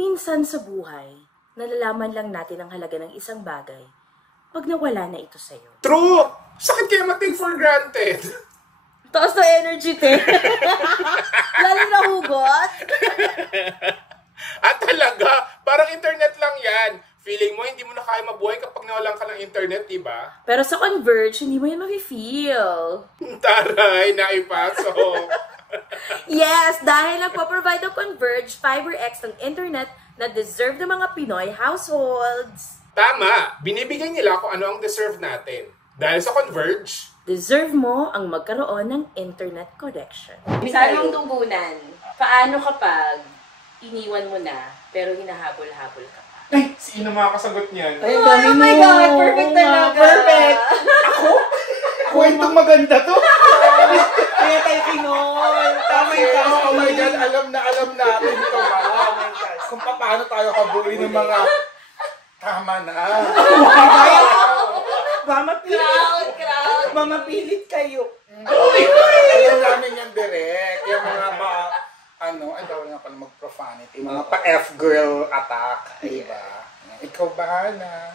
Minsan sa buhay, nalalaman lang natin ang halaga ng isang bagay pag nawala na ito sa'yo. True! Sakit kaya mag-take for granted. Taas na energy, te. Lalo na hugot. At talaga, parang internet lang yan. Feeling mo, hindi mo na kaya mabuhay kapag nawalan ka ng internet, diba? Pero sa Converge, hindi mo yan mafe-feel. Taray, naipasok. Yes, dahil nagpo-provide ang Converge FiberX ng internet na deserve ng mga Pinoy households. Tama, binibigay nila kung ano ang deserve natin. Dahil sa Converge, deserve mo ang magkaroon ng internet connection. Tanong dugunan, paano kapag iniwan mo na pero hinahabol-habol ka pa? ay, sino makakasagot niyan? Ay, Oh my God, perfect talaga. Perfect. Ako? Kwentong maganda to. Kaya tayo kinol. Tama yung taas. Oh my God, alam natin ito ba? Kung paano tayo kabuli ng mga tama na. Crowd. Mamapilit kayo. Alam namin yan direct. Yung mga ang daw nga pala mag-profanity. Mga pa-F-girl attack. Diba? Ikaw bahala.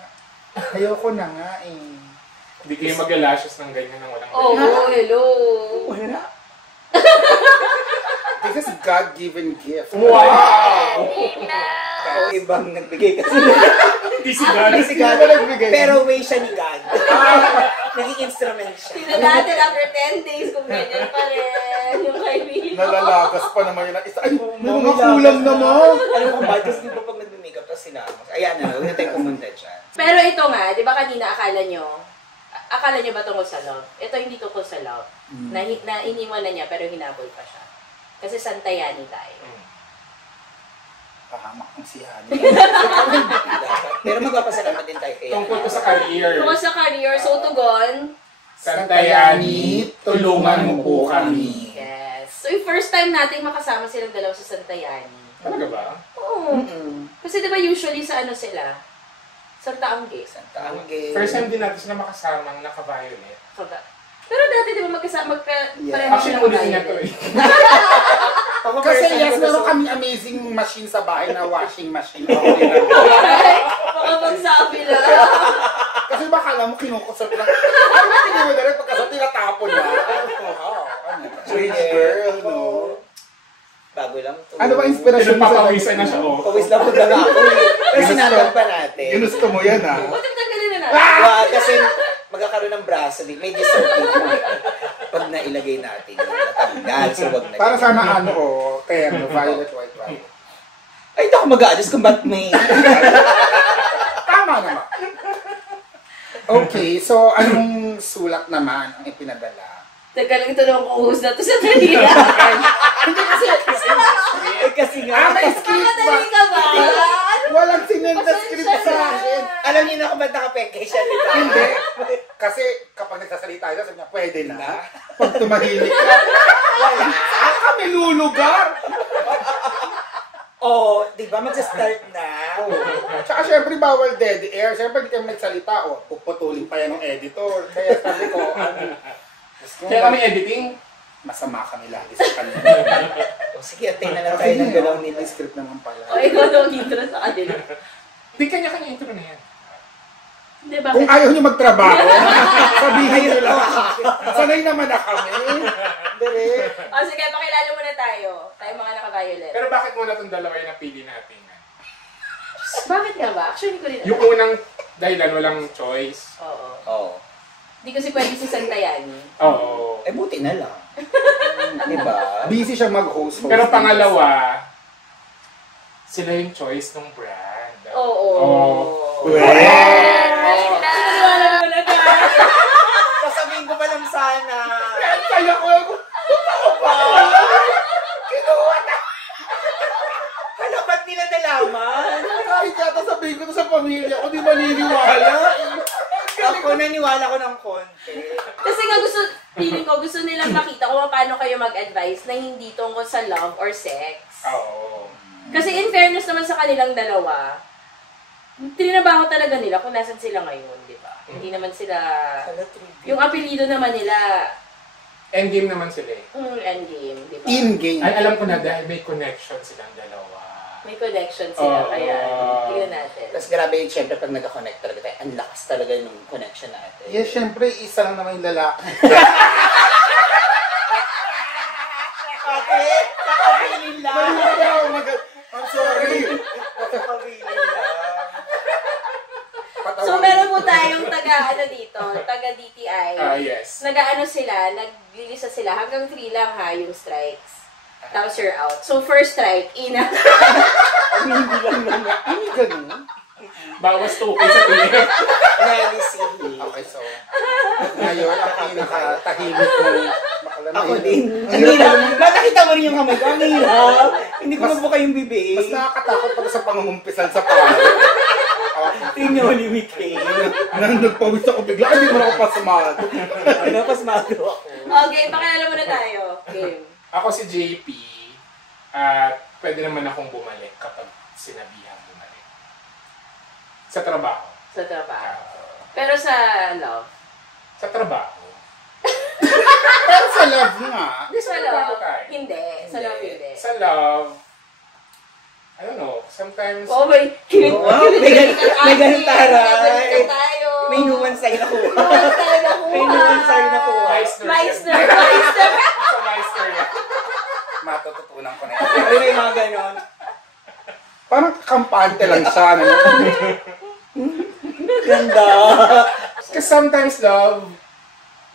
Ayoko na nga eh. Hindi kayo mag-lashes ng ganyan ng walang Hello. Wala. This is God-given gift. Wow! O ibang nagbigay kasi. Hindi si God. Hindi si God. Sino ba nagbigay? Pero way siya ni God. Naging instrument siya. Tingnan natin after 10 days kung ganyan pa rin yung kaibigan. Nalalagas pa naman yun. Ay, may mga kulang naman. Alam mo ba, kasi di ba pag nag-makeup tapos sinamos? Ayan na, huwag na tayong pumunta dyan. Pero ito nga, di ba kanina akala nyo ba tungkol sa love? Ito hindi tungkol sa love. Na iniwan na niya pero hinabol pa siya. Kasi Santayani tayo. Pahamak ng si Hani. Pero magpapasalamat din tayo kaya. Tungkol ko sa career. Tungkol sa career, so tugon. Santayani, tulungan mo po kami. Yes. So yung first time nating makasama silang dalawa sa Santayani. Talaga ba? Oo. Kasi di ba usually sa ano sila? Santa Angge. Santa Angge. First time din natin sila makasamang naka-violet. Pero dati di ba pareho Actually, silang ulit niya to eh. Kasi yes, meron kami amazing machine sa bahay na washing machine. Baka magsabi na. Kasi baka alam mo, kinukusap lang. Ano ba tingin mo dali pagkasap tinatapon na? Rich girl, no? Bago lang to. Ano ba inspirasyon mo sa Pinagpapawisan na siya, oh. Pawis lang po na ako. Pero sinagag pa natin. Ginusto mo yan, ha? Buti tanggalin na natin. Kasi magkakaroon ng bracelet. May discipline pag nailagay natin. Natanggal. So wag na. Para sana kaya violet, white, violet. Ay, ito ako mag-a-adjust kung ba't may... Tama naman. Okay, so anong sulat naman ang ipinadala? Teka lang ito nung kuhus na to sa talira. Hindi kasi nga. may script ba? Madali ka ba? Walang sinend na script sa akin. Alam niyo na kung ba't nakapeke siya, di ba? Hindi. Kasi kapag nagsasalita siya, sabi niya, pwede na. Pag tumahimik ka, wala. Saan kami lulugar? Oo, di ba? Magsa-start na. Tsaka syempre bawal dead air. Syempre hindi kami nagsalita. Puputulin pa yan ng editor. Kaya sabi ko, Kaya kami editing. masama kami lagi sa kanya. O sige, atay na lang tayo ng galaw nila. May script naman pala. O, ikaw daw intro sa kanila. Di kanya-kanya intro na yan. Hindi ba? Kung ayaw niyo magtrabaho, sabihin niyo lang. Sanay naman na kami. Dere. O, sige, pakilala muna tayo. Tayo mga naka-violet. Pero bakit muna itong dalawa yung napili natin? Bakit nga ba? Actually, ko rin. Yung unang dahilan, walang choice. Oo. Oo. Hindi kasi pwede si Santayani. Oo. Eh, buti na lang. Di ba? Busy siya mag-host. Pero pangalawa, sila yung choice ng brand. Oo. Sinaniwala naman agad. Sasabihin ko pa lang sana. Kaya ko ako. Totoo ba? Kinuha na. Ano, ba't nila nalaman? Kahit yata sabihin ko to sa pamilya ko, di maniniwala. Ako naniwala ko ng konti. Kasi nga feeling ko, gusto nilang makita kung paano kayo mag-advise na hindi tungkol sa love or sex. Oo. Kasi in fairness naman sa kanilang dalawa, trinabaho talaga nila kung nasan sila ngayon, di ba? Hindi naman sila... Yung apelido naman nila... Endgame naman sila eh. Endgame, di ba? In-game. Ay, alam ko na dahil may connection silang dalawa. May connection sila, kaya tingnan natin. Tapos grabe yun, syempre pag nag-connect talaga tayo, ang lakas talaga nung connection natin. Yes, syempre, isa lang naman yung lalaki. Okay, kakabilin lang. I'm sorry. Kakabilin lang. So, meron po tayong taga DTI. Yes. Nag-ano sila, naglilisa sila, hanggang 3 lang ha, yung strikes. Tapos you're out. So, first strike, Ina. Hindi lang naman. Hindi ganun. Bawas 2K sa PF. Realisity. Okay, so, ngayon, ang pinaka-tahimik ko. Ako din. Ang hirap. Nakita mo rin yung kamay ko. Ang hirap. Hindi ko mabuka yung bibig. Mas nakakatakot pag sa pangungumpisan sa palo. Tingnan mo ni Mickey. Nagpawis ako bigla. Hindi mo na ako pasumado. Napasmado ako. Okay, pakilala muna tayo. Game. Ako si JP. At pwede naman akong bumalik kapag sinabihan bumalik. Sa trabaho. Sa trabaho. Pero sa love. Sa trabaho. Pero sa love nga. Sa love, hindi. Sa love, hindi. Sa love, I don't know, sometimes... Oh, may May ganun taray. tayo. May nuwan sa'yo na kuha. Nuwan tayo na kuha. May nuwan sa'yo na kuha. Meisner. Sa Meisner yan. Matututunan ko na yan. Pero may mga ganon. Parang kampante lang siya. Ano? Ganda. Because sometimes love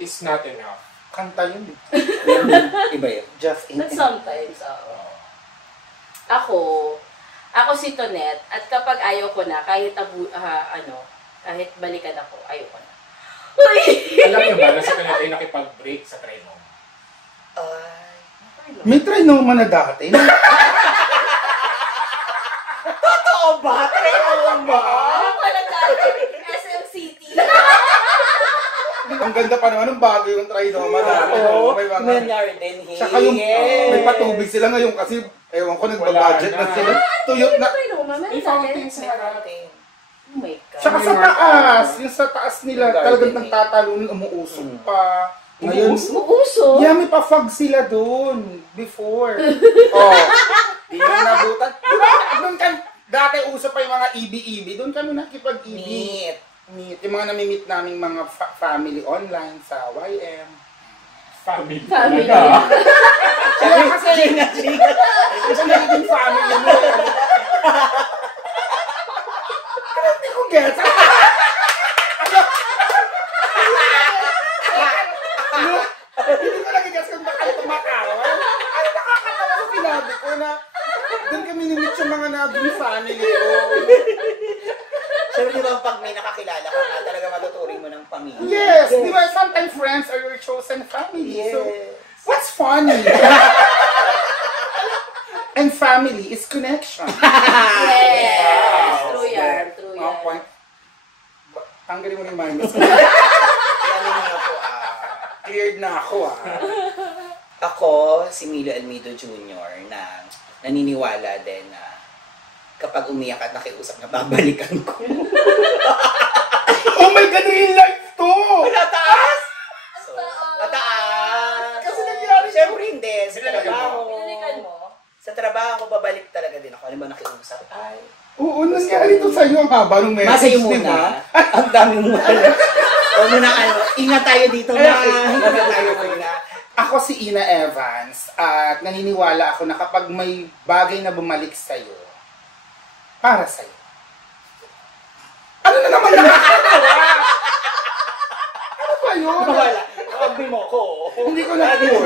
is not enough. Kanta yun. Iba yun. Just in. But sometimes, Ako si Tonet, at kapag ayaw ko na, kahit kahit balikan ako, ayaw ko na. Alam niyo ba na si Tonet ay nakipag-break sa treno? May try naman na dati. Totoo ba? Totoo ba? Ano pa lang dati? SM City. Ang ganda pa naman ng bago yung try naman. Oo. May mga... Nangyari din. Tsaka yung may patubig sila ngayon kasi ewan ko nagbabudget na sila. Tuyot na. May fountain sa harap. Oh my God. Tsaka sa taas. Yung sa taas nila talagang nagtatalunin, umuusok pa. Ngayon, Uuso. yeah, may pa-fog sila doon before. Oh. Di mo nabutan. Diba? Doon dati uso pa yung mga EB-EB. Doon kami nakipag-EB. Meet. Yung mga nami-meet naming mga family online sa YM. Family. Kaya kasi, kasi naging family mo. Hindi ko gets. Hindi ko nagigets kung bakit tumakawa. Ano nakakatawa sa sinabi ko na doon kami nimit yung mga naging family ko. Siyempre, di ba pag may nakakilala ka na, talaga matuturing mo ng pamilya. Yes, di ba? Sometimes friends are your chosen family. Yes. So, what's funny? And family is connection. Yes. True yan. True Mga yan. point. Tanggalin mo na yung minus. Ano niyo ako, Cleared na ako, Ako, si Milo Almedo Jr. na naniniwala din na kapag umiyak at nakiusap na babalikan ko. Oh my God, real life to! Mataas! So, mataas! Kasi nangyari siya. Siyempre hindi. Sa trabaho. Pinalikan mo? Sa trabaho, babalik talaga din ako. Alam mo, nakiusap. Ay. Oo, nangyari to sa'yo. Ang haba nung message. Masa'yo muna. Ang dami mo muna. O muna ingat tayo dito na. Ingat tayo muna. Ako si Ina Evans at naniniwala ako na kapag may bagay na bumalik sa'yo, para sa'yo. Ano na naman nakakatawa? Ano ba yun? Wala. Sabi mo ko. Hindi ko na sure.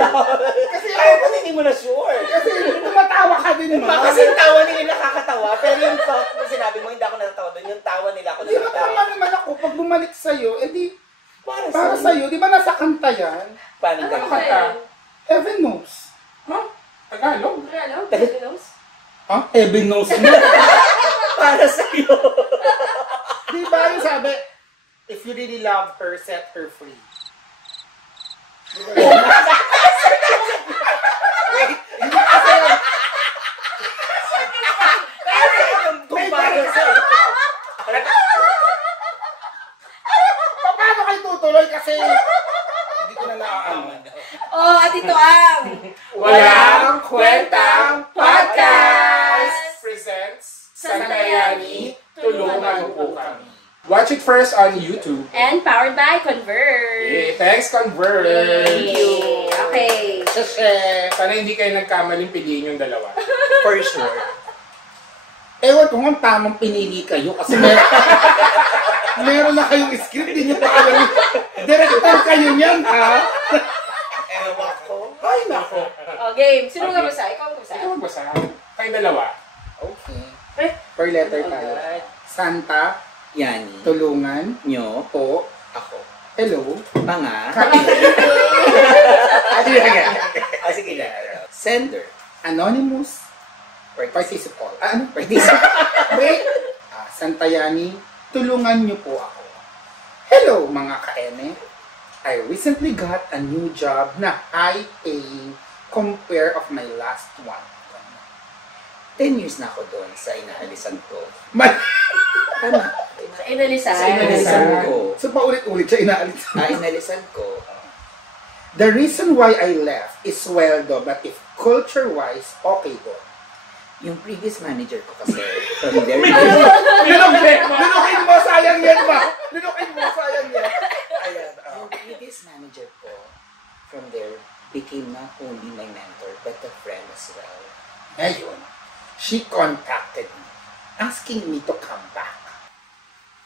Kasi ayaw ko hindi mo na sure. Kasi tumatawa ka din naman. Kasi yung tawa nila nakakatawa. Pero yung thought na sinabi mo, hindi ako natatawa doon. Yung tawa nila ako Di ba tama natatawa. naman ako, pag bumalik sa'yo, edi para Para sa'yo. Di ba nasa kanta yan? Paano Ano ganun? ba yun? Heaven knows. Huh? Tagalog? Tagalog? Tagalog? Huh? Heaven knows. Para sa'yo. Di ba yung sabi, if you really love her, set her free. Wait. Hindi kasi yun. Kung para sa'yo. Paano kayo tutuloy kasi hindi ko na naaaman. Oh, at ito ang Walang Kwentang Podcast! Present Santayani, tulungan mo po kami. Watch it first on YouTube. And powered by Converge. Yeah, thanks, Converge. Thank you. Okay. Sana hindi kayo nagkamaling piliin yung dalawa. For sure. Ewan ko kung tamang pinili kayo kasi meron na kayong script, hindi nyo pa alam. Director kayo niyan, ha? Ewan ko. Ay, nako. Oh, game. Sino Okay. magbasa? Ikaw magbasa. Ikaw magbasa. Kayong dalawa. Okay. Eh? Per letter Oh, tayo. God. Santa, Yani. tulungan, Nyo. po, Ako. hello, Mga. Sige na. Sender. anonymous, Participant. participle. Ano? Participle. Wait. Santayani, tulungan niyo po ako. Hello mga ka-ene. I recently got a new job na high-paying compare of my last one. 10 years na ako doon sa inaalisan ko. Tama. Sa inalisan. Sa inalisan ko. So paulit-ulit siya inaalit. Inalisan ko. The reason why I left is sweldo, but if culture-wise, okay doon. Yung previous manager ko kasi, from there, Lunukin mo, sayang yan ba? Lunukin mo, sayang yan. Ayan. yung previous manager ko, from there, became not only my mentor, but a friend as well. Ngayon, she contacted me, asking me to come back.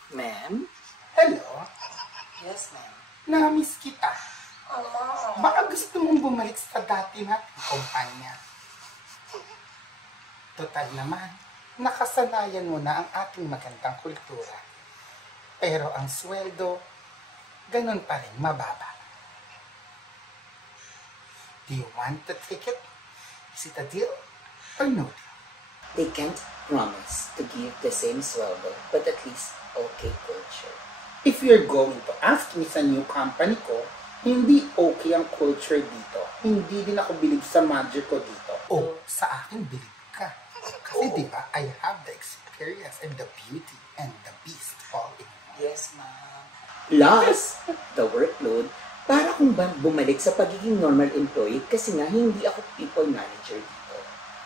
Ma'am? Hello, Yes, ma'am. na-miss kita. Baka gusto mong bumalik sa dati nating kumpanya. Total naman, nakasanayan mo na ang ating magandang kultura. Pero ang sweldo, ganun pa rin mababa. Do you want to take it? Is it a deal or no deal? They can't promise to give the same sweldo, but at least okay culture. If you're going to ask me sa new company ko, hindi okay ang culture dito. Hindi din ako bilib sa manager ko dito. Oh, sa akin bilib ka. Kasi di ba, I have the experience and the beauty and the beast all in one. Yes, ma'am. Plus, the workload, para kung bumalik sa pagiging normal employee kasi nga hindi ako people manager dito.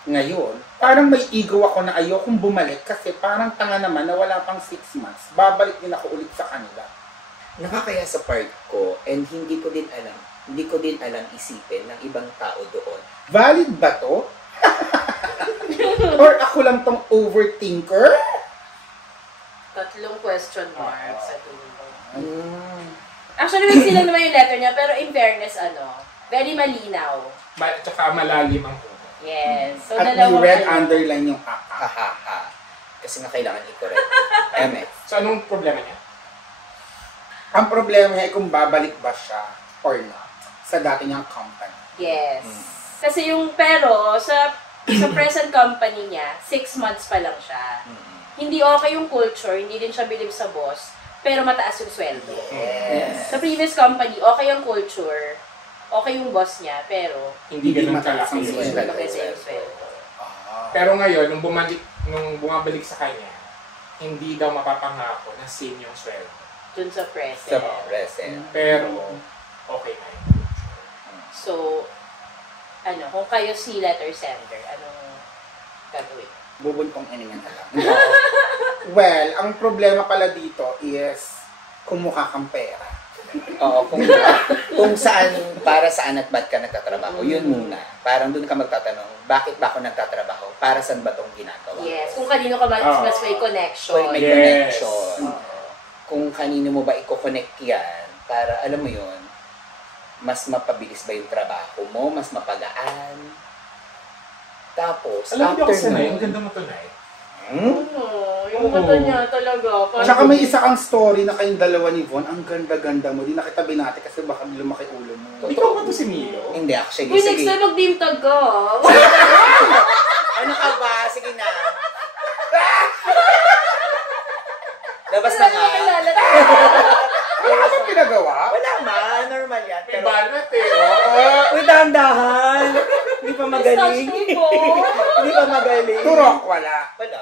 Ngayon, parang may ego ako na ayokong bumalik kasi parang tanga naman na wala pang 6 months. Babalik din ako ulit sa kanila. Nakakaya sa part ko and hindi ko din alam isipin ng ibang tao doon. Valid ba to? Or ako lang tong overthinker? Tatlong question mark sa dulo. Actually, Actually, may silang naman yung letter niya, pero in fairness, very malinaw. Tsaka malalim ang hugot. Yes. So, At may dalawang red underline yung haka. hahaha. Kasi nga kailangan i-correct. Eme. So, anong problema niya? Ang problema ay kung babalik ba siya or not sa dati niyang company. Yes. Kasi pero, sa present company niya, 6 months pa lang siya. Hindi okay yung culture, hindi din siya bilib sa boss, pero mataas yung sweldo. Yes. Sa previous company, okay yung culture, okay yung boss niya, pero Hindi ganun mataas ang kalaki. hindi sweldo. maganda yung sweldo. Pero ngayon, nung bumabalik sa kanya, hindi daw mapapangako na same yung sweldo. Dun sa Sa present. present. Pero, okay na yun. So, kung kayo si letter sender, anong gagawin? Bubuntong iningan ka lang. Well, ang problema pala dito is kung mukha kang pera. Oo, kung saan, para saan at ba't ka nagtatrabaho, yun muna. Parang doon ka magtatanong, bakit ba ako nagtatrabaho? Para saan ba itong ginagawa? Yes, kung kanino ka mas may connection. May Yes. connection. Kung kanino mo ba i-connect yan, para alam mo yun, mas mapabilis ba yung trabaho mo, mas mapagaan. Tapos, Alam niyo after kasi na, nun, yung ganda mo tunay. Yung mata niya talaga. Parang- Tsaka may isa kang story na kayong dalawa ni Von, ang ganda-ganda mo. Di nakita binati kasi baka lumaki ulo mo. Ikaw ba to si Milo? Hindi, actually, Uy, next sige. time mag-beam tag ka. Ano ka ba? Sige na. Labas na nga. Ano ka bang pinagawa? Wala man, normal yan. May Pero, banat eh. uy, dahan-dahan. Hindi pa magaling. Hindi pa magaling. Turok, wala. Wala.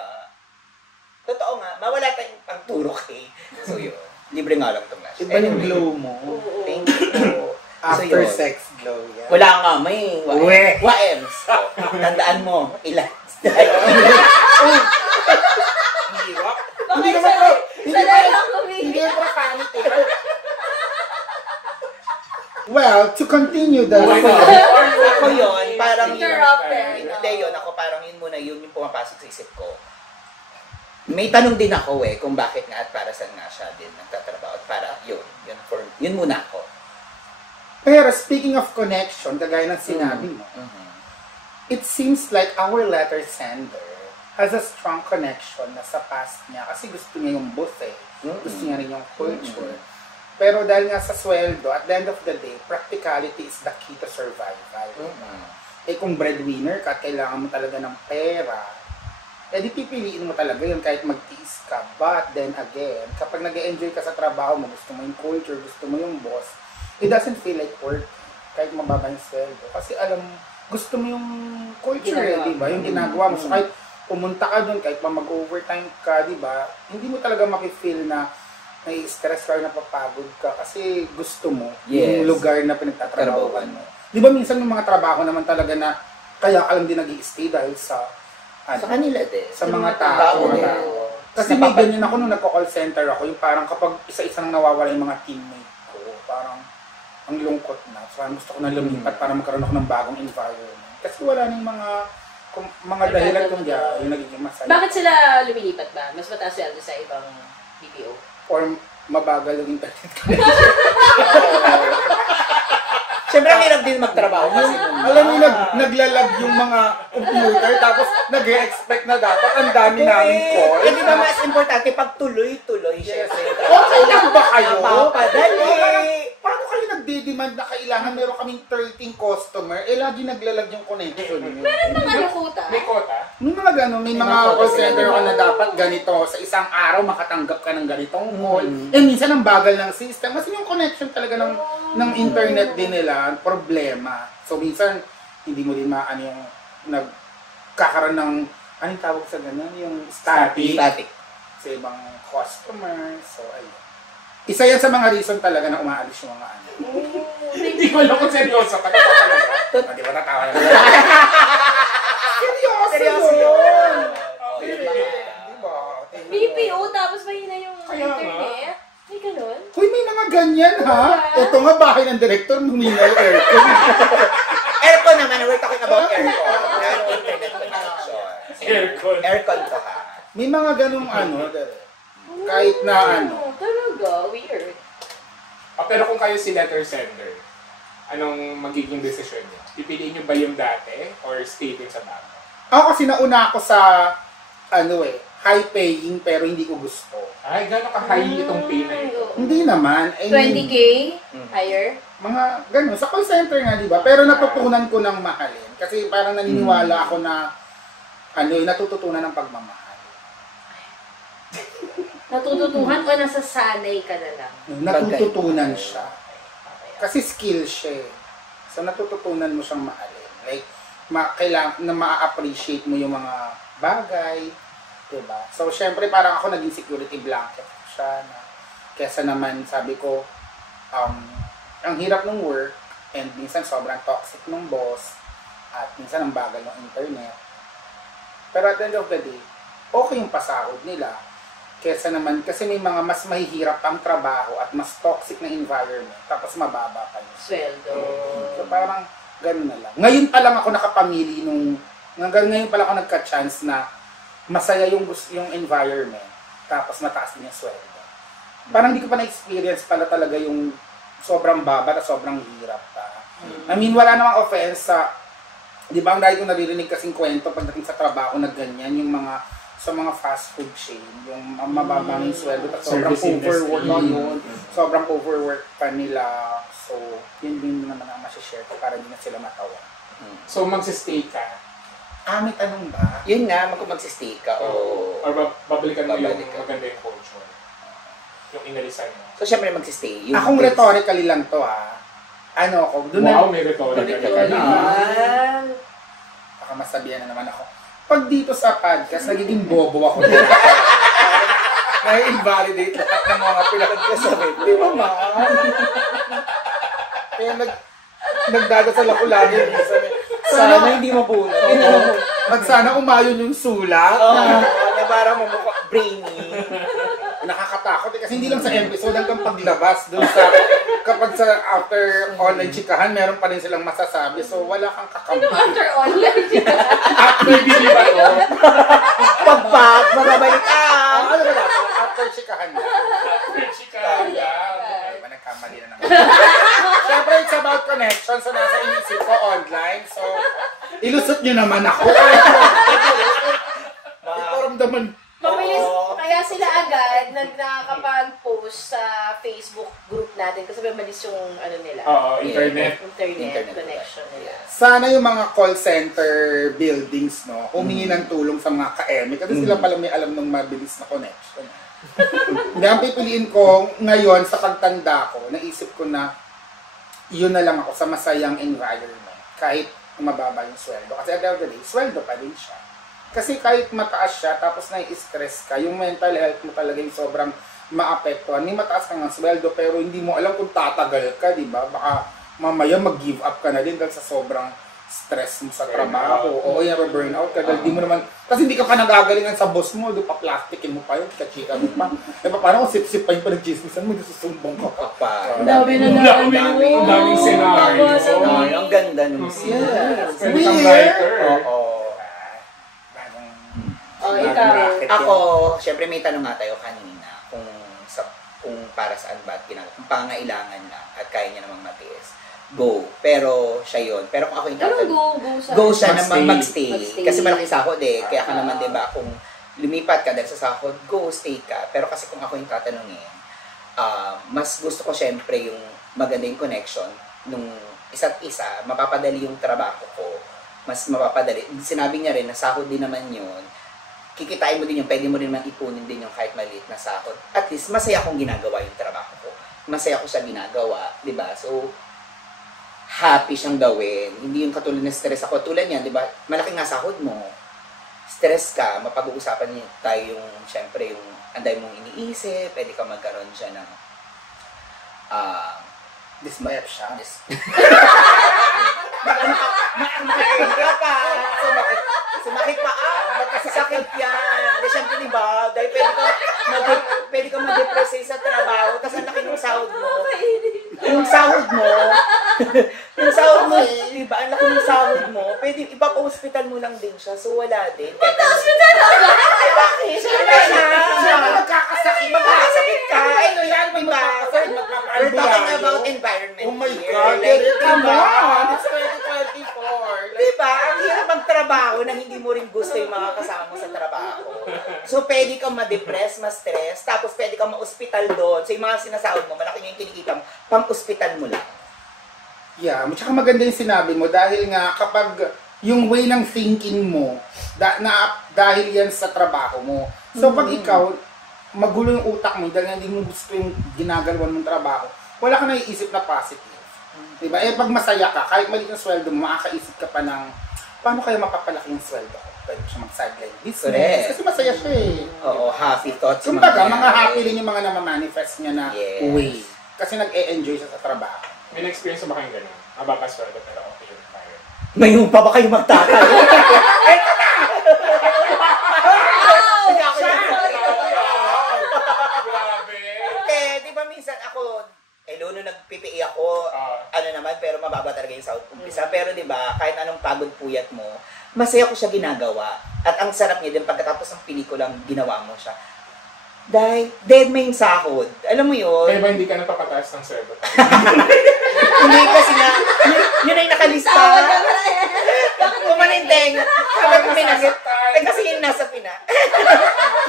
Totoo nga, mawala tayong pagturok eh. So yun, libre nga lang itong lash. Iba yung glow mo. Thank you. After yun. sex glow yan. Wala nga, may Uwe. Waems. Tandaan mo, ilan. Ang hirap. Baka Hindi naman sanay- hindi sanay naman- lang kumili. Hindi naman profanity. Well, to continue the Ako yun, parang Interrupted. Hindi yun, ako parang yun muna, yun yung pumapasok sa isip ko. May tanong din ako kung bakit nga at para saan nga siya din nagtatrabaho. At para yun muna ako. Pero speaking of connection, kagaya ng sinabi mo, Mhm. it seems like our letter sender has a strong connection na sa past niya kasi gusto niya yung both Gusto niya rin yung culture. Pero dahil nga sa sweldo, at the end of the day, practicality is the key to survival. Eh kung breadwinner ka at kailangan mo talaga ng pera, eh di pipiliin mo talaga yun kahit magtiis ka. But then again, kapag nag-enjoy ka sa trabaho mo, gusto mo yung culture, gusto mo yung boss, it doesn't feel like work kahit mababa yung sweldo. Kasi gusto mo yung culture, di ba? Yung ginagawa mo. So kahit pumunta ka doon, kahit pa mag-overtime ka, di ba? Hindi mo talaga makifeel na may stress ka, napapagod ka kasi gusto mo yung lugar na pinagtatrabahoan mo. Di ba minsan yung mga trabaho naman talaga na kaya ka lang din nag-i-stay dahil sa kanila din. sa mga tao. Kasi may ganyan ako nung nagko-call center ako, yung parang kapag isa-isa nang nawawala yung mga teammate ko, parang ang lungkot na. So gusto ko na lumipat para magkaroon ako ng bagong environment. Kasi wala nang mga dahilan kung diyan yung nagiging masaya. Bakit sila lumilipat ba? Mas mataas sweldo sa ibang BPO? Or mabagal yung internet. Siyempre, ang hirap din magtrabaho kasi Alam mo, naglalag yung mga computer tapos nag-expect na dapat ang dami namin call. Eh, di ba mas importante pag tuloy-tuloy siya. Okay lang ba kayo? Padali! Paano kayo nagde-demand na kailangan meron kaming 13 customer, eh lagi naglalag yung connection nyo? Meron bang ano kuta? May quota? May mga gano'n, may mga call center ka na dapat ganito, sa isang araw makatanggap ka ng ganitong call. Eh minsan ang bagal ng system, kasi yung connection talaga ng internet din nila, problema. So minsan, hindi mo din maano yung nagkakaroon ng, anong tawag sa gano'n? Yung static sa ibang customer. So ayun. Isa yan sa mga reason talaga na umaalis yung mga ano. Hindi ko alam kung seryoso ka. Di ba natawa na? Seryoso yun! Di ba? BPO tapos mahina yung Kaya nga. internet? May ganun? Uy, may mga ganyan ha? Ito nga bahay ng direktor, humina yung aircon. Aircon naman, we're talking about aircon. Not internet connection. Aircon. Aircon to ha. May mga ganong kahit na Talaga, weird. Pero kung kayo si letter sender, anong magiging desisyon niyo? Pipiliin niyo ba yung dati or stay din sa bago? Ako kasi nauna ako sa, high paying pero hindi ko gusto. Ay, gano'n ka-high itong pay na ito? Hindi naman. I mean, 20K? Higher? mga ganun. Sa call center nga, di ba? Pero natutunan ko ng mahalin. Kasi parang naniniwala ako na, natututunan ng pagmamahal. Natututuhan o nasasanay ka na lang? Natututunan siya. Kasi skill siya. So natututunan mo siyang mahalin. Like, kailangan na ma-appreciate mo yung mga bagay. Diba? So, syempre, parang ako naging security blanket siya. Kesa naman, sabi ko, ang hirap ng work, and minsan sobrang toxic ng boss, at minsan ang bagal ng internet. Pero at the end of the day, okay yung pasahod nila. Kesa naman, kasi may mga mas mahihirap ang trabaho at mas toxic na environment, tapos mababa pa yung Sweldo. So parang gano'n na lang. Ngayon pa lang ako nakapamili ngayon pa lang ako nagka-chance na masaya yung environment, tapos mataas din yung sweldo. Parang hindi ko pa na-experience pala talaga yung sobrang baba at sobrang hirap pa. I mean, wala namang offense sa, di ba ang dahil ko naririnig kasing kwento pagdating sa trabaho na ganyan, yung sa mga fast food chain, yung mababa yung sweldo at sobrang overwork yun. Sobrang overwork pa nila. So, yun din naman ang masishare ko para hindi na sila matawa. So, magsistay ka? May tanong ba? Yun nga, magsistay ka Or babalikan mo yung Babalikan. maganda yung culture? Yung inalisan mo? So, syempre magsistay. Akong rhetorically lang to Wow, may rhetoric ka na. Baka masabihan na naman ako. Pag dito sa podcast, nagiging bobo ako dito. Nai-invalidate lahat ng mga pinagkasabi. Di ba, ma? Kaya nagdadasal ako lagi. Sana hindi mabunod. Sana umayon yung sulat. para mamukha brainy. Nakakatakot kasi hindi lang sa episode hanggang paglabas dun sa kapag sa after online chikahan meron pa rin silang masasabi so wala kang kakampi. After online, After video ba to? Pagpag, magabalik ka! Ano ba dapat? After chikahan na. Chikaya. Diba nagkamali na naman. Siyempre it's about connection so nasa inisip ko online so ilusot nyo naman ako. Iparamdaman. mabilis, kaya sila agad nakakapag-post sa Facebook group natin kasi mabilis yung ano nila. Oo, internet. Internet connection nila. Sana yung mga call center buildings, no, humingi ng tulong sa mga ka-eme kasi sila pala may alam ng mabilis na connection. Hindi, ang pipiliin ko ngayon sa pagtanda ko, naisip ko na yun na lang ako sa masayang environment kahit mababa yung sweldo. Kasi at the end of the day, sweldo pa rin siya. Kasi kahit mataas siya, tapos nai-stress ka, yung mental health mo talaga yung sobrang maapektuhan. May mataas ka ng sweldo, pero hindi mo alam kung tatagal ka, di ba? Baka mamaya mag-give up ka na din dahil sa sobrang stress mo sa trabaho. O yung burnout ka dahil di mo naman, kasi hindi ka pa nagagalingan sa boss mo, di pa plastikin mo pa yun, kachika mo pa. Eh paano kung sip-sip pa yung panag-chismisan mo, susumbong ka pa. Pa. Ang daming scenario. Ang ganda nun siya. Pwede kang writer. Oo. Oh, ikaw. Ako, syempre may tanong nga tayo kanina kung para saan ba at ginagawa. Kung pangailangan lang at kaya niya namang matiis. Go. Pero siya yun. Pero kung ako yung tatanong, go siya naman magstay. Kasi malaki sahod eh. Kaya ka naman, di ba, kung lumipat ka dahil sa sahod, go, stay ka. Pero kasi kung ako yung tatanungin, mas gusto ko syempre yung maganda yung connection nung isa't isa, mapapadali yung trabaho ko. Mas mapapadali. Sinabi niya rin na sahod din naman yun. Kikitain mo din yung, pwede mo rin ipunin din yung kahit maliit na sahod. At least, masaya akong ginagawa yung trabaho ko. Masaya ko siya ginagawa, di ba? So, happy siyang gawin. Hindi yung katulad na stress ako. Tulad niyan, di ba? Malaki nga sahod mo. Stress ka, mapag-uusapan niyo tayo yung, syempre, yung anday mong iniisip, pwede ka magkaroon siya ng, Dismayap siya. Makahirap pa. Sumakit pa. Magkasakit yan. Kasi syempre, di ba? Dahil pwede ka ma-depress sa trabaho, tapos ang laki ng sahod mo. Yung sahod mo, di ba? Ang laki ng sahod mo, pwede, ipa-hospital mo lang din siya, so wala din. Hospital na ba? Bakit? Magkakasakit. Magkakasakit ka. Ano yan? May Diba? We're talking about environment. Oh my here. God. Like, Come diba? on. It's 2024. Diba? Ang hirap magtrabaho na hindi mo rin gusto yung mga kasama mo sa trabaho. So, pwede kang ma-depress, ma-stress, tapos pwede kang ma-hospital doon. So, yung mga sinasahod mo, malaki yung kinikita mo, pang-hospital mo lang. Yeah, tsaka maganda yung sinabi mo dahil nga kapag yung way ng thinking mo, dahil yan sa trabaho mo. So, pag ikaw, magulo yung utak mo dahil hindi mo gusto yung ginagawa mong trabaho, wala ka naiisip na positive. Diba? Eh, pag masaya ka, kahit maliit ang sweldo mo, makakaisip ka pa ng, paano kaya mapapalaki yung sweldo ko? Pwede siya mag-sideline business. Correct. Kasi masaya siya eh. Oo, happy thoughts. Kumbaga, mga happy rin yung mga namamanifest niya na Yes. way. Kasi nag-e-enjoy siya sa trabaho. May na-experience ba kayong gano'n? Mababa sweldo pero okay yung fire. Ngayon pa ba kayo magtatay? Grabe! Di ba minsan ako, nung nag-PPE ako, ano naman, pero mababa talaga yung sahod umpisa. Pero di ba, kahit anong pagod puyat mo, masaya ko siya ginagawa. At ang sarap niya din, pagkatapos ng pelikulang ginawa mo siya. Dahil, dead may yung sahod. Alam mo yun? Kaya ba hindi ka napapataas ng sweldo? Hindi kasi nga, yun ay nakalista. Kumaninteng. Kapag pinasip. Eh kasi yun nasa pina.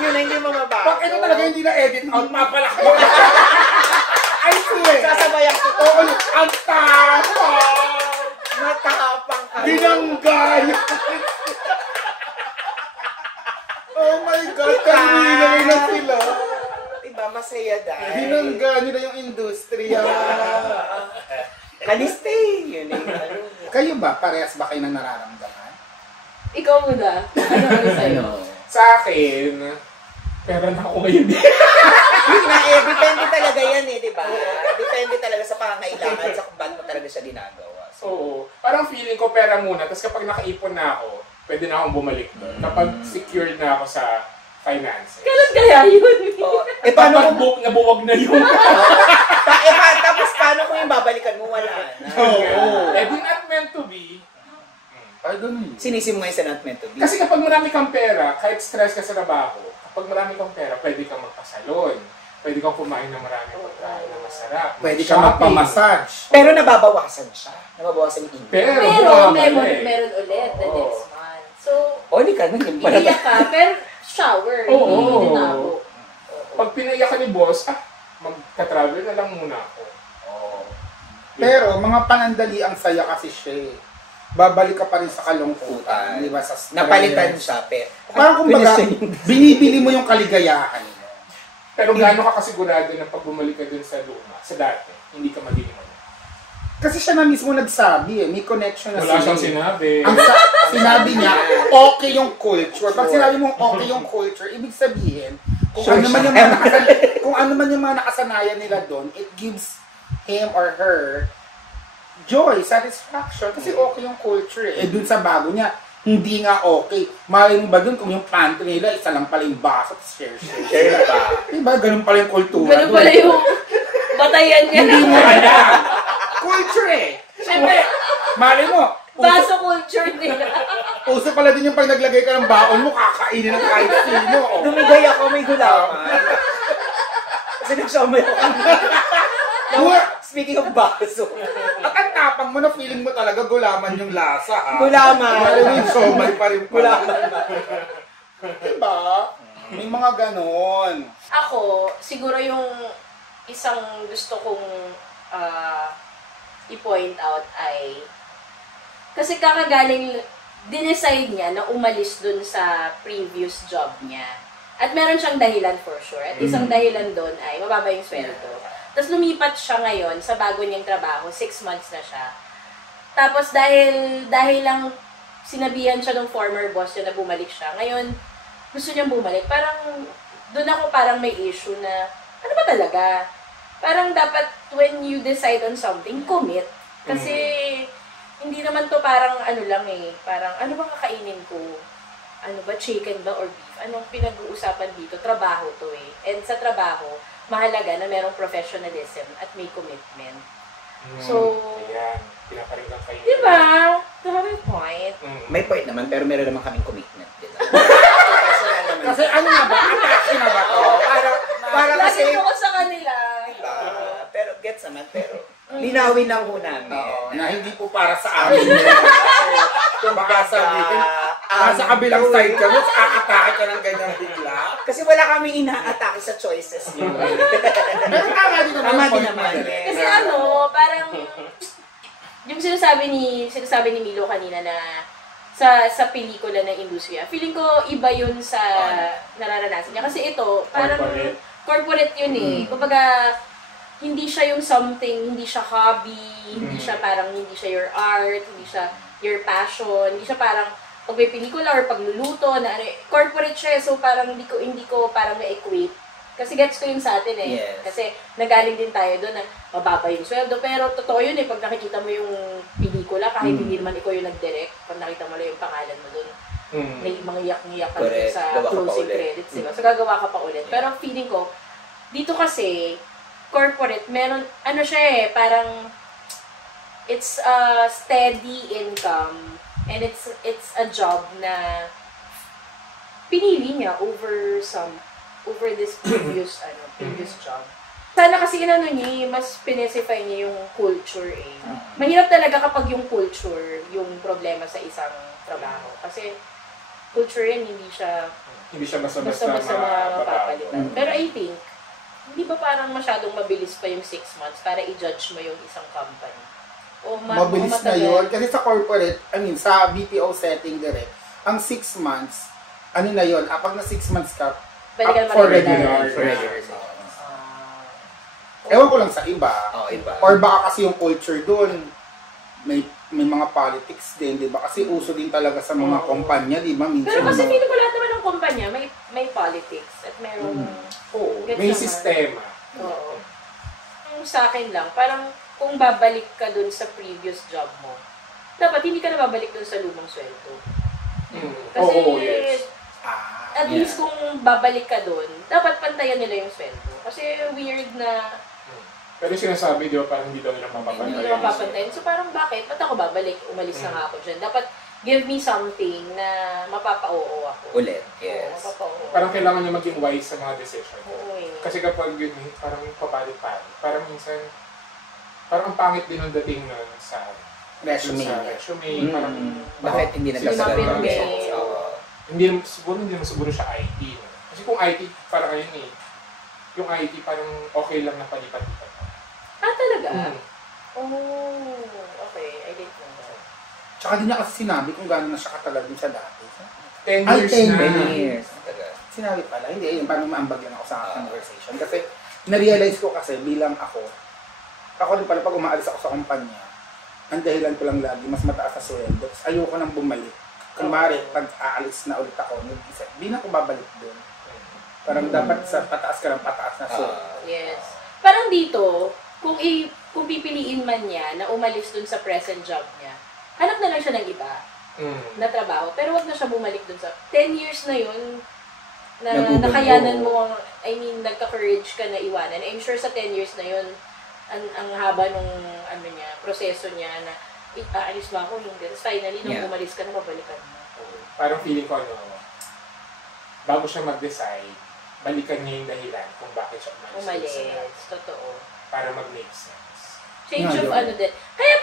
Yun ay hindi mo mabago. Pag ito talaga hindi na-edit out, mapalaki. I swear. Sasabayan ko. Oo, ang tapang. Matapang ka. Binanggay. Oh my God, kanina na sila. Diba, masaya dahil. Binangga nila yung industriya. Kaliste. Yun ay Kayo ba? Parehas ba kayo nang nararamdaman? Ikaw muna. Ano sa'yo? Sa akin, pero na ako ngayon din. Yun na eh, depende talaga yan eh, di ba? Depende talaga sa pangangailangan sa kung ba't mo talaga siya ginagawa. So, Oo. Parang feeling ko pera muna, tapos kapag nakaipon na ako, pwede na akong bumalik doon. Kapag secured na ako sa finances. Kailan kaya yun? Oh, paano kung... Nabuwag na yun. Tapos paano kung yung babalikan mo, wala na. Oo. Eh, di not meant to be. Ay, ganun. Sinisi mo ngayon sa not meant to be. Kasi kapag marami kang pera, kahit stress ka sa trabaho, kapag marami kang pera, pwede kang magpasalon. Pwede kang kumain ng maraming pagkain na masarap. Pwede ka magpamassage. Pero nababawasan siya. Nababawasan yung income. Pero meron ulit the next month. So, Hindi ka nun. iiyak ka, pero shower. Oo. Hindi dinabo. Pag pinaiyak ka ni boss, magka-travel na lang muna ako. Pero mga panandali ang saya kasi siya eh. Babalik ka pa rin sa kalungkutan. Di ba? Sa stress. Napalitan siya, pero... Parang kumbaga, binibili mo yung kaligayahan mo. Pero gaano ka kasigurado na pag bumalik ka dun sa luma, sa dati, hindi ka magiging ano? Kasi siya na mismo nagsabi eh, may connection na Wala siyang sila. sinabi. Ang sinabi niya, okay yung culture. Pag sinabi mong okay yung culture, ibig sabihin, kung ano man yung mga nakasanayan nila doon, it gives him or her joy, satisfaction. Kasi okay yung culture eh. Dun sa bago niya, hindi nga okay. Malay mo ba dun kung yung pantry nila, isa lang pala yung baso, share pa. Diba? Ganun pala yung kultura. Ganun pala yung batayan niya. Hindi mo alam. Culture eh. Siyempre, malay mo. Baso culture nila. Uso pala din yung pag naglagay ka ng baon mo, kakainin ng kahit sino. Dumigay ako, may gulaman. Kasi nagsomay ako. Speaking of baso. At ang tapang mo na feeling mo talaga gulaman yung lasa, ha? Gulaman. Malay mo yung somay pa rin pala. Gulaman. Diba? May mga ganon. Ako, siguro yung isang gusto kong i-point out ay kasi kakagaling dineside niya na umalis dun sa previous job niya. At meron siyang dahilan for sure. At isang dahilan dun ay mababa yung sweldo. Tapos lumipat siya ngayon sa bago niyang trabaho, 6 months na siya. Tapos dahil lang sinabihan siya ng former boss niya na bumalik siya, ngayon gusto niyang bumalik. Parang doon ako parang may issue na ano ba talaga? Parang dapat when you decide on something, commit. Kasi hindi naman to parang ano lang eh, parang ano bang kakainin ko? Ano ba, chicken ba or beef? Anong pinag-uusapan dito? Trabaho to eh. And sa trabaho, mahalaga na merong professionalism at may commitment. So, ayan, pinaparinggan kayo. diba? May point. May point naman, pero meron naman kaming commitment. Kasi ano na ba? Atake na ba to? Para kasi... Lagi ko sa kanila. pero gets naman, pero linawin lang ho namin. Oo, na hindi po para sa amin. Kung baka sabihin, nasa kabilang side ka, mas aatake ka ng ganyang bigla. Kasi wala kami ina-atake sa choices niyo. Pero tama din naman. Tama din point naman. niya. Kasi parang yung sinasabi ni Milo kanina na sa pelikula ng industriya, feeling ko iba yun sa nararanasan niya. Kasi ito, parang corporate yun eh. Kumbaga, hindi siya yung something, hindi siya hobby, hindi siya your art, hindi siya your passion, hindi siya parang pag may pelikula or pagluluto na ano, corporate siya, so parang hindi ko parang na-equate. Kasi gets ko yun sa atin eh. Yes. Kasi nagaling din tayo doon na mababa yung sweldo, pero totoo yun eh, pag nakikita mo yung pelikula, kahit hindi naman ikaw yung nag-direct, pag nakita mo lang yung pangalan mo doon, may mga iyak-iyak ka dun sa closing credits, diba? So gagawa ka pa ulit. Pero feeling ko, dito kasi, corporate, meron, ano siya eh, parang, it's a steady income, and it's a job na pinili niya over this previous job. Sana kasi mas specify niya yung culture eh. Mahirap talaga kapag yung culture, yung problema sa isang trabaho. Kasi culture yan, hindi siya basta mapapalitan. Pero I think, hindi ba parang masyadong mabilis pa yung 6 months para i-judge mo yung isang company? O mabilis na yun. Kasi sa corporate, sa BPO setting direct, ang 6 months, ano na yun, pag na 6 months ka, up for regular. Ewan ko lang sa iba. Iba. Or baka kasi yung culture doon, may mga politics din, di ba? Kasi uso din talaga sa mga kumpanya, di ba? Minsan, pero kasi feeling ko lahat naman ng kumpanya, may politics at merong... may sistema. Oo. Sa akin lang, parang kung babalik ka dun sa previous job mo, dapat hindi ka na babalik dun sa lumang sweldo. Kasi, yes. at least kung babalik ka doon, dapat pantayan nila yung sweldo. Kasi weird na... Pero sinasabi, di ba, parang hindi daw nila mapapantayan. Hindi nila mapapantayan. So parang bakit? Ba't ako babalik? Umalis na nga ako dyan. Dapat give me something na mapapa-oo ako. Ulit, yes. Oo, mapapa-oo. Parang kailangan niya maging wise sa mga decision. Oo eh. Kasi kapag yun, parang papalit-palit. Parang minsan, parang ang pangit din ang dating nun sa Resume. Parang, Bakit hindi nagkasagad? Siguro hindi naman siguro siya IT. No? Kasi kung IT, parang ayun eh. Yung IT parang okay lang na palipat-lipat. Talaga? Oh, okay. I didn't know that. Tsaka din niya kasi sinabi kung gano'n na siya katagal din sa dati. 10 years na. 10 years. Sinabi pala, hindi, yun, parang maambag lang ako sa conversation. Kasi, na-realize ko kasi bilang ako rin pala pag umaalis ako sa kumpanya, ang dahilan ko lang lagi, mas mataas na sweldo. Ayoko nang bumalik. Kunwari, pag aalis na ulit ako, hindi na ako babalik doon. Parang dapat sa pataas ka ng pataas na sweldo. Yes. Parang dito, kung pipiliin man niya na umalis dun sa present job niya, hanap na lang siya ng iba na trabaho. Pero wag na siya bumalik dun sa 10 years na yun na nakayanan mo, nagka-courage ka na iwanan. I'm sure sa 10 years na yun, ang haba nung proseso niya na aalis ba ako, hindi. Finally, nung umalis ka na, mabalikan mo. Parang feeling ko, bago siya mag-decide, balikan niya yung dahilan kung bakit siya umalis. Totoo. Para mag-make sense. Change of din. Kaya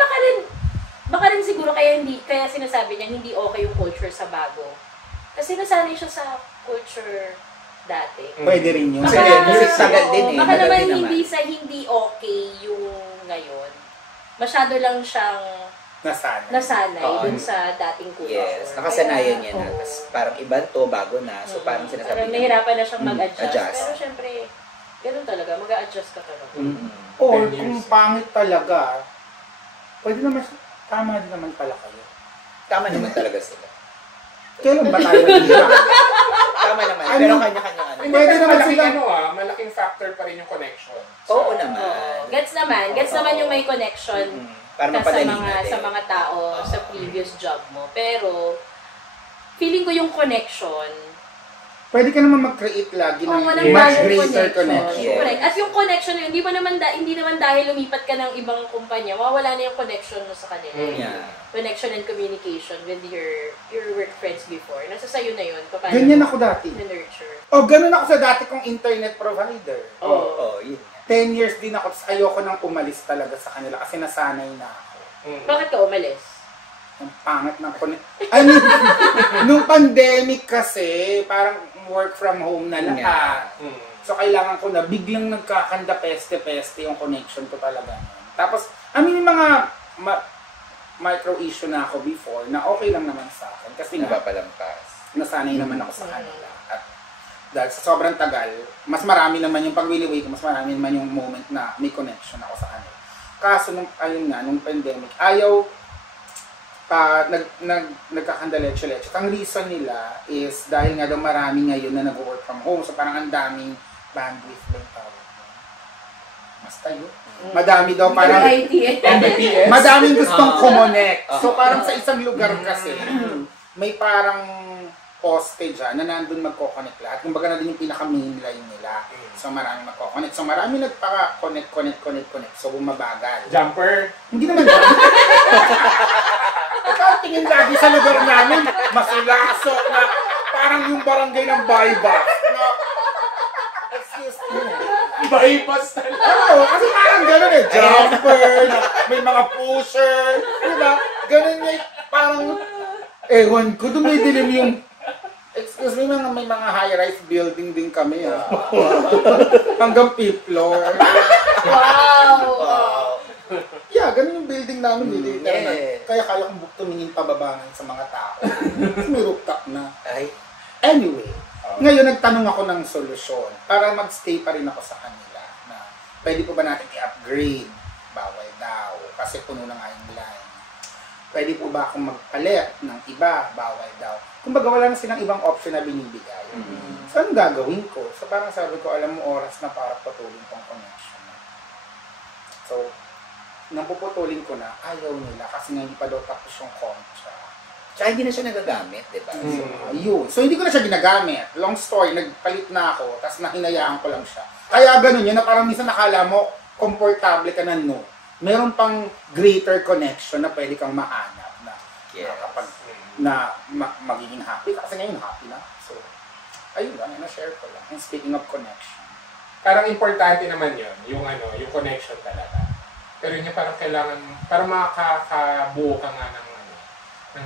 baka rin siguro kaya sinasabi niya hindi okay yung culture sa bago. Kasi nasanay siya sa culture dati. Pwede rin yun. Kasi tagal din eh. Baka naman hindi okay yung ngayon. Masyado lang siyang nasanay dun sa dating kulture. Yes, nakasanayan niya na. Tapos parang iba to, bago na. So parang sinasabi parang niya. Nahirapan na siyang mag-adjust. Adjust. Pero syempre, ganun talaga. Mag-a-adjust ka talaga. Or kung pangit talaga, pwede naman, tama din naman pala kayo. Tama naman talaga sila. Kailan ba tayo nila? Tama naman. Pero kanya-kanya Pwede naman sila. Malaking factor pa rin yung connection. Oo naman. Gets naman yung may connection para ka sa mga tao sa previous job mo. Pero, feeling ko yung connection, pwede ka naman mag-create lagi ng much greater connection. Yes. Correct. At yung connection na yun, hindi naman dahil lumipat ka ng ibang kumpanya, mawawala na yung connection mo sa kanila. Connection and communication with your work friends before. Nasa sayo na yun. Ganyan ako dati. Nurture. Ganun ako sa dati kong internet provider. Yun. 10 years din ako, ayoko nang umalis talaga sa kanila kasi nasanay na ako. Bakit ka umalis? Ang pangit ng nung pandemic kasi, parang work from home na lahat. So, kailangan ko na biglang nagkakanda peste-peste yung connection ko talaga. Tapos, may mga micro-issue na ako before na okay lang naman sa akin. Kasi napapalampas. Nasanay naman ako sa kanila. At dahil sa sobrang tagal, mas marami naman yung pag-wiliway ko, mas marami naman yung moment na may connection ako sa kanila. Kaso, nung pandemic, nagkakanda leche-leche. Ang reason nila is dahil nga daw marami ngayon na nag-work from home. So parang ang daming bandwidth ng tawag. Basta yun. Madami daw parang madaming gustong kumonect. So parang sa isang lugar kasi may parang poste dyan na nandun magko-connect lahat. Kumbaga na din yung pinaka-main line nila. So maraming magko-connect. So maraming nagpaka-connect. So bumabagal. Jumper? Hindi naman ikaw tingin lagi sa lugar namin, masilaso na parang yung barangay ng bypass. No? Excuse me. Bypass talaga. Oo, kasi parang gano'n eh. Jumper, may mga pusher. Diba? Gano'n yung parang, ewan ko, dumidilim yung, excuse me, may mga high-rise building din kami. Hanggang 5th floor. Wow! Yeah, ganun yung building namin. Kaya kaya kong tumingin pababangan sa mga tao. May rooftop na. Anyway, ngayon nagtanong ako ng solusyon para magstay pa rin ako sa kanila. Na pwede po ba natin i-upgrade? Bawal daw. Kasi puno na nga yung line. Pwede po ba akong magpalit ng iba? Bawal daw. Kumbaga wala na silang ibang option na binibigay. So anong gagawin ko? So parang sabi ko, alam mo, oras na para patuloy tong connection. So, nang puputulin ko na, ayaw nila kasi nga hindi pa daw tapos yung contract. Tsaka hindi na siya nagagamit, di ba? Yun. So, hindi ko na siya ginagamit. Long story, nagpalit na ako, tapos nahinayaan ko lang siya. Kaya ganun yun, na parang minsan nakala mo, komportable ka na no. Meron pang greater connection na pwede kang mahanap na, na kapag magiging happy. Kasi ngayon happy na. So, ayun lang, na-share ko lang. And speaking of connection. Parang importante naman yun, yung connection talaga. Pero yun yung parang kailangan, para makakabuo ka nga ng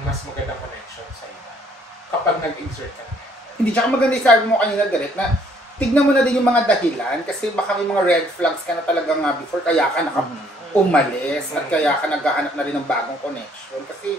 mas magandang connection sa iba. Kapag nag-exert ka na. Hindi, tsaka maganda yung sabi mo kanina, Direk, na tignan mo na din yung mga dahilan kasi baka may mga red flags ka na talaga nga before kaya ka umalis at kaya ka naghahanap na rin ng bagong connection. Kasi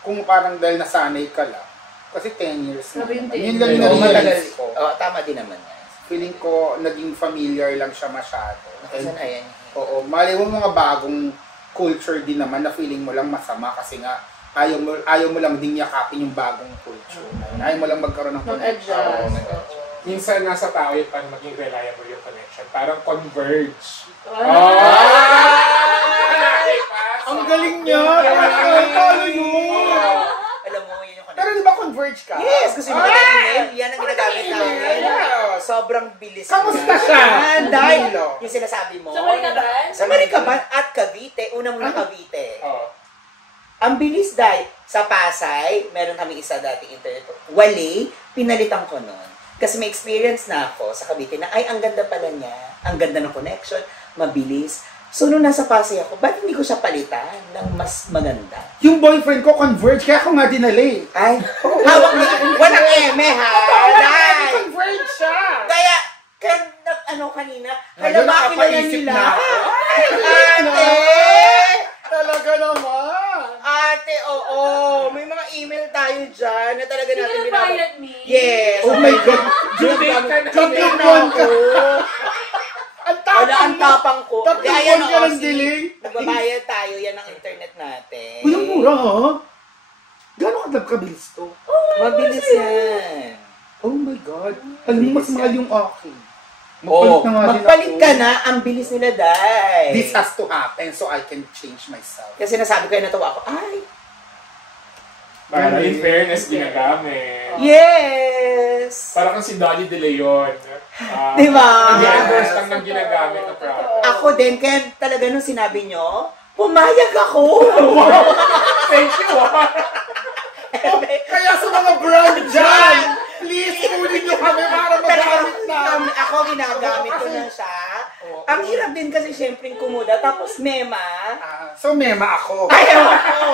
kung parang dahil nasanay ka lang, kasi 10 years na. Yun lang yung na-realize ko. Tama din naman yan. Feeling ko, naging familiar lang siya masyado. Nakasanayan. Oo, mali mo mga bagong culture din naman na feeling mo lang masama kasi nga ayaw mo lang din yakapin yung bagong culture. Ayaw mo lang magkaroon ng connection. Minsan nasa tao yung paano maging reliable yung connection. Parang converge. Ang galing niya! Paano yun? Alam mo, yun yung connection. Pero di ba converge ka? Yes, kasi mga email, yan ang ginagamit namin. Sobrang bilis. Kamusta siya? Dahil yung sinasabi mo. Sa Maricaban at Cavite. Una muna Cavite. Ang bilis dahil sa Pasay, meron kami isa dati internet. Wali, pinalitan ko nun. Kasi may experience na ako sa Cavite na, ay, ang ganda pala niya. Ang ganda ng connection. Mabilis. So, nung nasa Pasay ako, ba't hindi ko siya palitan ng mas maganda? Yung boyfriend ko converge, kaya ako nga dinali. Ay, hawak niya. Walang eme, ha? Dahil. Converge siya. Kaya kanina, halamakin na yan nila. Ay, ate! Talaga naman. Ate, oo. May mga email tayo dyan na talaga natin Pinabayad me. Yes. Oh my God. Tatlong buwan ka. Wala ang tapang ko. Tatlong Kaya buwan ka ng delay. Nagbabayad tayo yan ng internet natin. Uy, ang mura ha? Gano'n kabilis to? Mabilis yan. Oh my God. Alam mo, mas mahal yung akin. Oo. Magpalit na nga din Magpalit ako. ka na, ang bilis nila, Day. This has to happen so I can change myself. Kasi nasabi ko, natawa ako, ay, Para in fairness, ginagamit. yes! Parang kang si Dolly De Leon. Diba? Nag-endorse lang ng ginagamit na product. Ako din, kaya talaga nung sinabi nyo, pumayag ako! Thank you, Kaya sa mga brand dyan, please kunin nyo kami para magamit na. Ako ginagamit ko na siya. Ang hirap din kasi syempre kumuda. Tapos mema. So, mema ako. Ay, ako!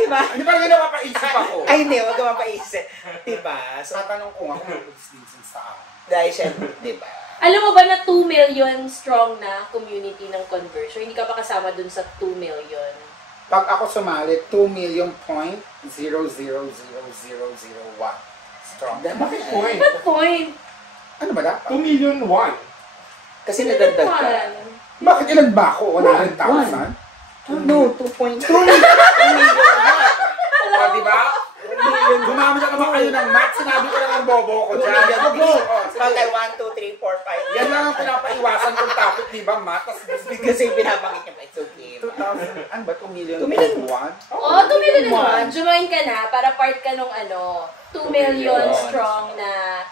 Diba? Hindi ba yun napapaisip ako? Ay, hindi. Huwag ka mapaisip. Diba? So, Tatanong ko nga kung din sa akin. dahil syempre, diba? Alam mo ba na 2 million strong na community ng Converge? Hindi ka pa kasama dun sa 2 million. Pag ako sumali, 2,000,000.0000001 strong. Bakit point? What point? Ano ba dapat? 2 million won. Kasi nadagdag ka. Bakit ilan ba ako? 100,000? No, 2.2 O, diba? Gumamit na naman kayo ng math. Sinabi ko lang ang bobo ko dyan. Pagkay 1, 2, 3, 4, 5. Yan lang ang pinapaiwasan kong topic, di ba, math? Kasi pinapangit niya pa, it's okay. 2,000, ano ba? 2 million? 2 million. 1? Oo, 2 million naman. Join ka na para part ka nung 2 million strong na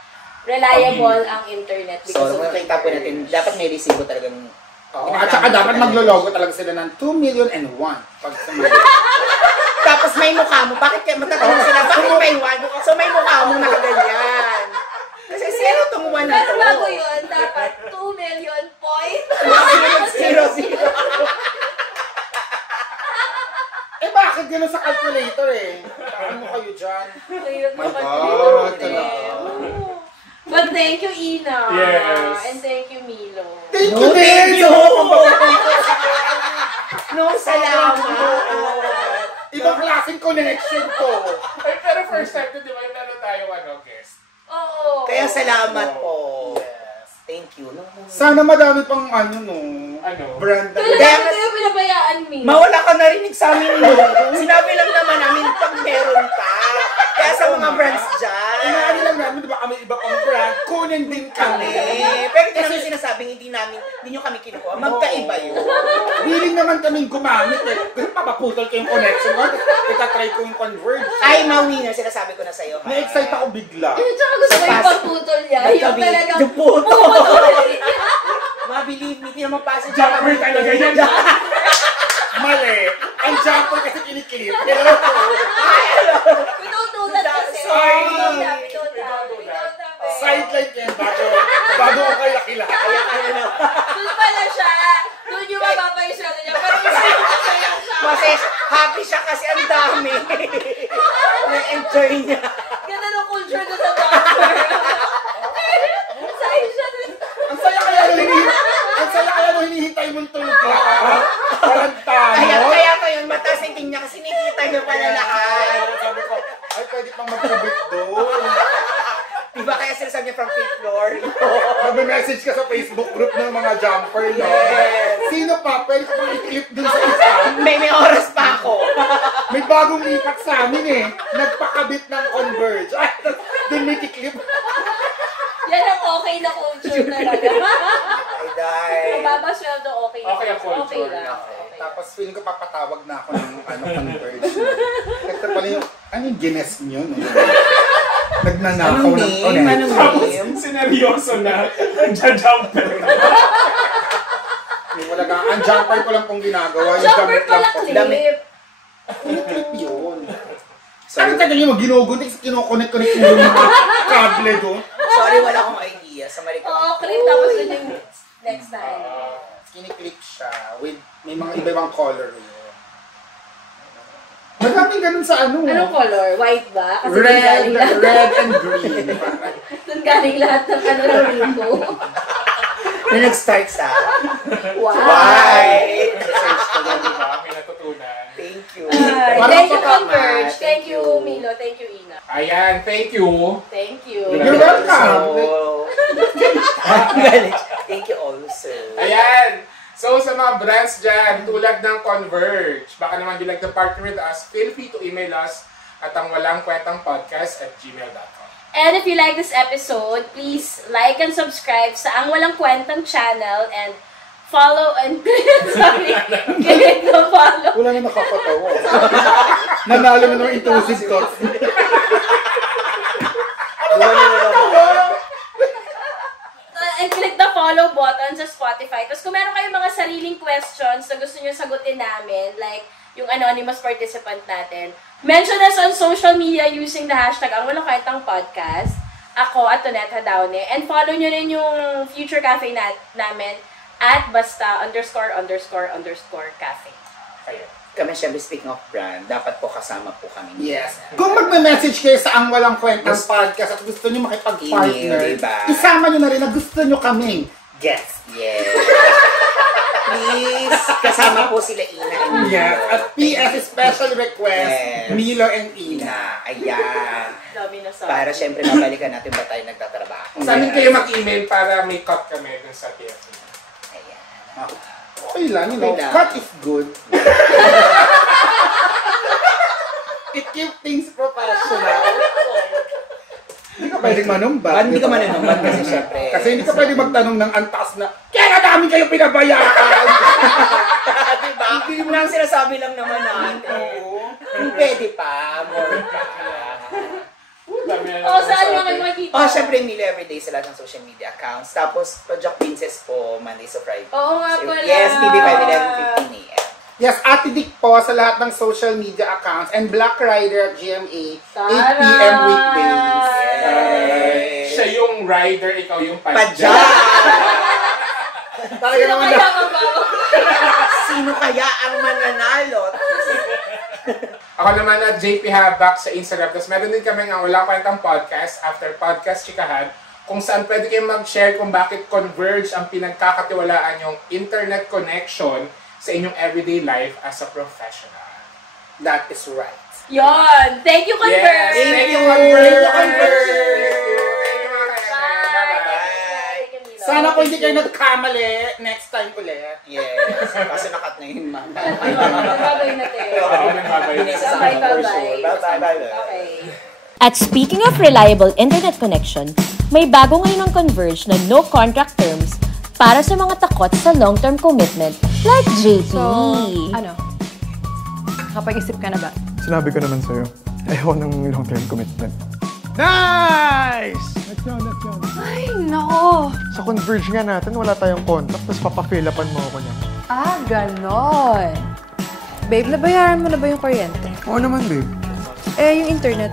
reliable ang internet. So, makikita po natin, dapat may resibo talagang At saka dapat maglologo talaga sila ng 2,000,001 pag sumali. Tapos may mukha mo. Bakit kaya matatanong sila? Bakit may 1? So may mukha mo nakaganyan. Kasi zero tong 1 na to. Pero bago yun, dapat 2 million point. 0, 0. Eh bakit gano'n sa calculator eh? Saan mo kayo dyan? Ayun, My dapat God, yun. talaga. But thank you, Ina. Yes. And thank you, Milo. Thank No, you, thank din! you! No, salamat. Ibang klaseng connection to. Ay, pero first time to, di ba, meron tayo guest? Oo. Kaya salamat po. Yes. Thank you. No. Sana madami pang brand na. Kailangan tayo pinabayaan, Milo. Mawala ka narinig sa amin no. Sinabi lang naman namin pag meron pa. Kaya sa mga brands dyan. Inaari lang namin, di ba kami iba pang brand, kunin din kami. Pero kasi yung sinasabing hindi nyo kami kinukuha. Magkaiba yun. Willing naman kaming gumamit eh. Kasi papaputol ko yung connection ko. Itatry ko yung Converge. Ay, mawinner, sinasabi ko na sa'yo. Na-excite ako bigla. Tsaka gusto ko yung pagputol niya. Yung talaga. Yung puto. Believe me, hindi naman pasa. Jumper talaga yan. Mali. Ang jumper kasi kiniklip. Pinutunan kasi. Sideline yan bago ako kay Lakila. Doon pala siya. Doon yung mapapaisya niya. Parang masaya siya. Kasi happy siya kasi ang dami. Na-enjoy niya. Ganda ng culture doon sa doctor. Masaya siya doon. Ang saya kaya nung hinihintay mong tulog ka. Parang tanong. Kaya ngayon, mataas ang tingin niya kasi nakikita niya pala lahat. Sabi ko, ay pwede pang magkabit doon. Diba kaya sinasabi niya from 5th floor? Nag-message ka sa Facebook group ng mga jumper, no? Yes. Sino pa? Pwede ko pang i-clip dun sa isa. May oras pa ako. May bagong lipat sa amin eh. Nagpakabit ng Converge. Ay, dun may i-clip. Yan ang okay na culture talaga. Ay, dahil. Mababa sweldo, okay na. Okay ang culture. Okay lang. Okay. Tapos feeling ko papatawag na ako ng Converge. Kasi pala yung, ano yung gines nyo? No? Nagnanakaw ng connection. Tapos, sineryoso na. Nagja-jumper. Wala ka. Ang jumper ko lang pong ginagawa. Yung Jumper damit lang pala po. clip. Clip yun. Ano tayo nyo mag-ginuguntik? Kinokonek-connect mo yung mga kable doon? Sorry, wala akong idea. Sa Marika. Oo, clip. Tapos doon yung next time. Kiniklip siya with may mga iba-ibang color yun. Maraming ganun sa ano. Anong color? White ba? Kasi Red, galing lahat. red and green. Doon galing lahat ng ano ng rainbow. Na nag-start sa Wow! Why? Diba? May natutunan. Thank you. Thank you, Converge. Thank you, Milo. Thank you, Ina. Ayan, thank you. Thank you. You're welcome. Thank you also. Ayan. So, sa mga brands dyan, tulad ng Converge, baka naman you'd like to partner with us, feel free to email us at ang walangkwentangpodcast@gmail.com. And if you like this episode, please like and subscribe sa Ang Walang Kwentang channel and follow and sorry, click the follow. Wala na nakakatawa. Nanalo na ng intrusive thoughts. And click the follow button sa Spotify. Tapos kung meron kayong mga sariling questions na gusto nyo sagutin namin, like yung anonymous participant natin, mention us on social media using the hashtag Ang Walang Kwentang Podcast. Ako, at Tonette Hadaune. And follow nyo rin yung future cafe namin at basta___cafe. Kayo. Kami syempre, speaking of brand, dapat po kasama po kami. Yes. Kung magme-message kayo sa Ang Walang Kwentang Podcast at gusto nyo makipag-partner, diba? isama nyo na rin na gusto nyo kaming Yes. Yes. Please, kasama po sila Ina and Milo. Yes. At PS special request, Yes. Milo and Ina. Ayan. Dami na sa Para syempre mabalikan natin ba tayo nagtatrabaho. Sa amin kayo mag-email para may cut kami dun sa TFC. Ayan. Okay lang, you know, Okay lang. cut is good. It keeps things professional. Hindi ka pwedeng manumbat. Hindi ka manunumbat kasi syempre. Kasi hindi ka pwedeng magtanong ng antas na, kaya dami kayo pinabayaan! Diba? Hindi mo lang sinasabi lang naman natin. Pwede pa. More pa. saan mo kayo makikita? Syempre, Milo everyday sa lahat ng social media accounts. Tapos, Project Princess po, Mondays to Friday. Oo nga pala. Yes, TV5, 11:15 a.m. Yes, Ate Dick po sa lahat ng social media accounts and Black Rider at GMA, 8 p.m. weekdays. Yes. Siya yung rider, ikaw yung Padya! Talaga Sino naman kaya mababaw? Sino kaya ang mananalo? Ako naman at JP Habak sa Instagram. Tapos meron din kami ang Walang Kwentang Podcast, After Podcast Chikahan, kung saan pwede kayong mag-share kung bakit Converge ang pinagkakatiwalaan yung internet connection sa inyong everyday life as a professional. That is right. Yon! Thank you, Converge! Yes, thank you, Converge! Thank you, mga kaibigan. Bye! Sana po hindi kayo nagkamali next time ulit. Yes, kasi nakat na yun, ma'am. Nagbabayin natin. Bye-bye. Bye-bye. Bye-bye. Okay. At speaking of reliable internet connection, May bago ngayon ng Converge na no contract terms para sa mga takot sa long-term commitment like JP. So, ano? Kapag-isip ka na ba? Sinabi ko naman sa'yo, ayaw ng long-term commitment. Nice! Let's go. Ay, nako! Sa Converge nga natin, wala tayong contact, tapos papakilapan mo ako niyan. Ah, ganon. Babe, nabayaran mo na ba yung kuryente? Oo naman, babe. Eh, yung internet.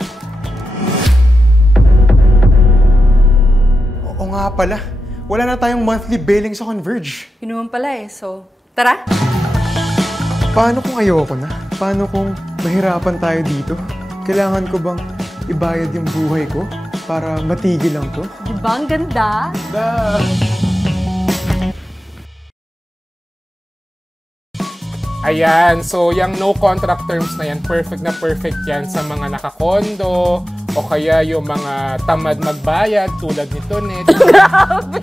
Oo nga pala. Wala na tayong monthly billing sa Converge. Yun naman pala eh. So, tara! Paano kung ayoko na? Paano kung mahirapan tayo dito? Kailangan ko bang ibayad yung buhay ko para matigil lang to? Diba ang ganda? Ayan, so yung no contract terms na yan, perfect yan sa mga nakakondo o kaya yung mga tamad magbayad tulad nito, Net. Grabe!